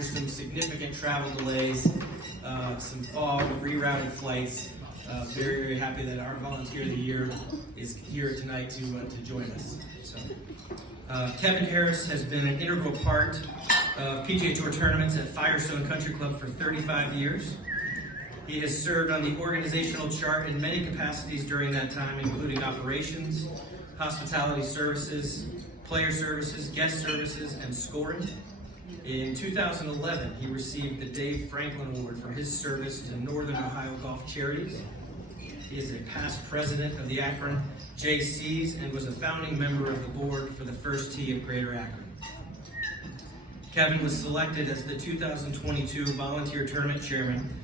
after some significant travel delays, some fog, rerouted flights. Very, very happy that our Volunteer of the Year is here tonight to join us. So, Kevin Harris has been an integral part of PGA Tour tournaments at Firestone Country Club for 35 years. He has served on the organizational chart in many capacities during that time, including operations, hospitality services, player services, guest services, and scoring. In 2011, he received the Dave Franklin Award for his service to Northern Ohio Golf Charities. He is a past president of the Akron JCs and was a founding member of the board for the First Tee of Greater Akron. Kevin was selected as the 2022 Volunteer Tournament Chairman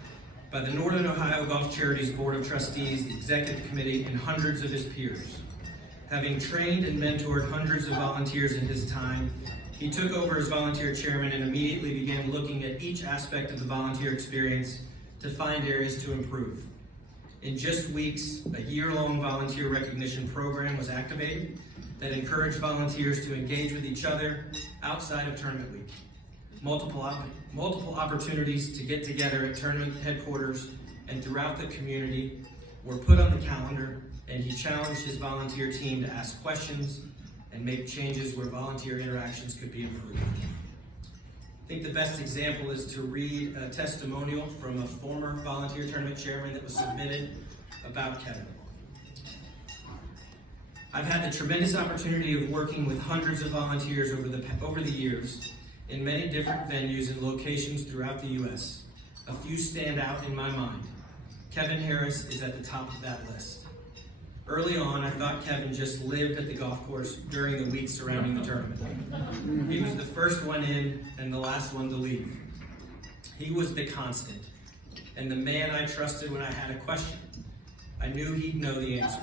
by the Northern Ohio Golf Charities Board of Trustees, the Executive Committee, and hundreds of his peers. Having trained and mentored hundreds of volunteers in his time, he took over as volunteer chairman and immediately began looking at each aspect of the volunteer experience to find areas to improve. In just weeks, a year-long volunteer recognition program was activated that encouraged volunteers to engage with each other outside of tournament week. Multiple opportunities to get together at tournament headquarters and throughout the community were put on the calendar, and he challenged his volunteer team to ask questions and make changes where volunteer interactions could be improved. I think the best example is to read a testimonial from a former volunteer tournament chairman that was submitted about Kevin. I've had the tremendous opportunity of working with hundreds of volunteers over the years in many different venues and locations throughout the U.S. A few stand out in my mind. Kevin Harris is at the top of that list. Early on, I thought Kevin just lived at the golf course during the weeks surrounding the tournament. He was the first one in and the last one to leave. He was the constant, and the man I trusted when I had a question. I knew he'd know the answer.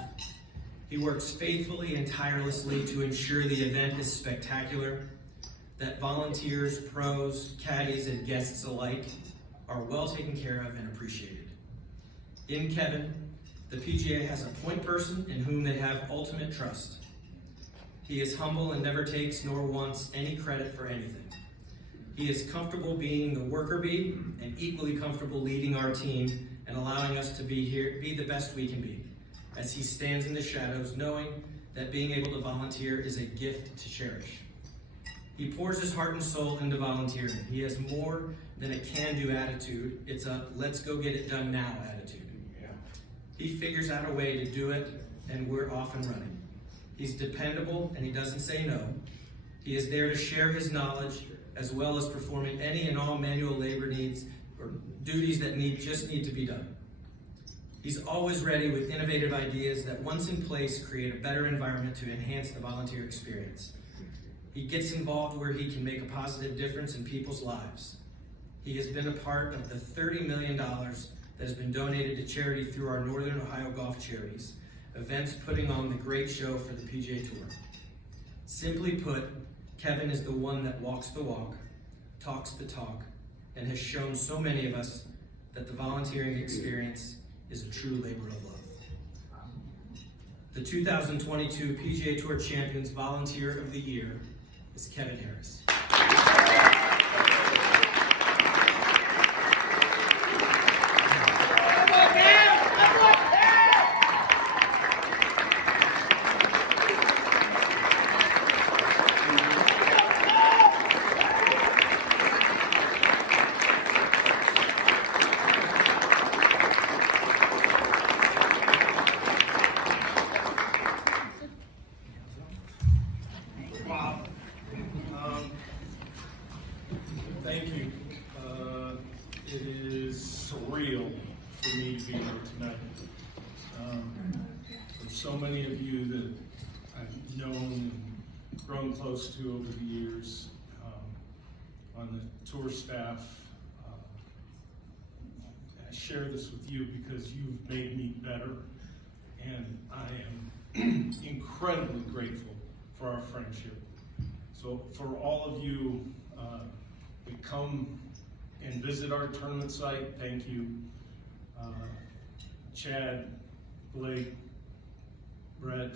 He works faithfully and tirelessly to ensure the event is spectacular, that volunteers, pros, caddies, and guests alike are well taken care of and appreciated. In Kevin, the PGA has a point person in whom they have ultimate trust. He is humble and never takes nor wants any credit for anything. He is comfortable being the worker bee and equally comfortable leading our team and allowing us to be the best we can be, as he stands in the shadows knowing that being able to volunteer is a gift to cherish. He pours his heart and soul into volunteering. He has more than a can-do attitude. It's a let's go get it done now attitude. He figures out a way to do it, and we're off and running. He's dependable, and he doesn't say no. He is there to share his knowledge, as well as performing any and all manual labor needs or duties that just need to be done. He's always ready with innovative ideas that, once in place, create a better environment to enhance the volunteer experience. He gets involved where he can make a positive difference in people's lives. He has been a part of the $30 million that has been donated to charity through our Northern Ohio Golf Charities, events putting on the great show for the PGA Tour. Simply put, Kevin is the one that walks the walk, talks the talk, and has shown so many of us that the volunteering experience is a true labor of love. The 2022 PGA Tour Champions Volunteer of the Year is Kevin Harris. Thank you. It is surreal for me to be here tonight. For so many of you that I've known and grown close to over the years on the tour staff, I share this with you because you've made me better, and I am incredibly grateful for our friendship. So for all of you that come and visit our tournament site, thank you. Chad, Blake, Brett,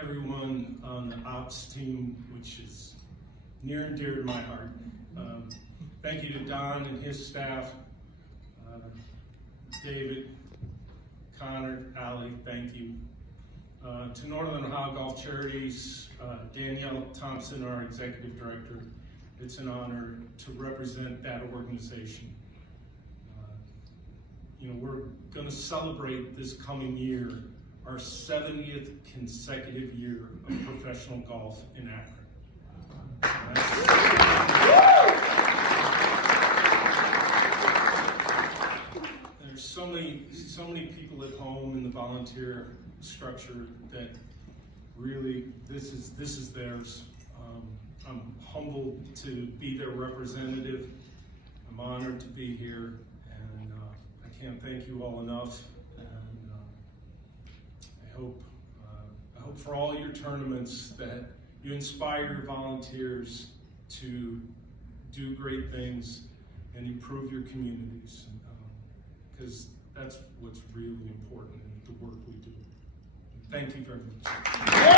everyone on the ops team, which is near and dear to my heart. Thank you to Don and his staff, David, Connor, Allie, thank you. To Northern Ohio Golf Charities, Danielle Thompson, our Executive Director, it's an honor to represent that organization. We're going to celebrate this coming year our 70th consecutive year of professional golf in Akron. There's so many people at home in the volunteer structure that really this is theirs. I'm humbled to be their representative. I'm honored to be here, and I can't thank you all enough. And I hope for all your tournaments that you inspire your volunteers to do great things and improve your communities, because that's what's really important in the work we do. Thank you very much.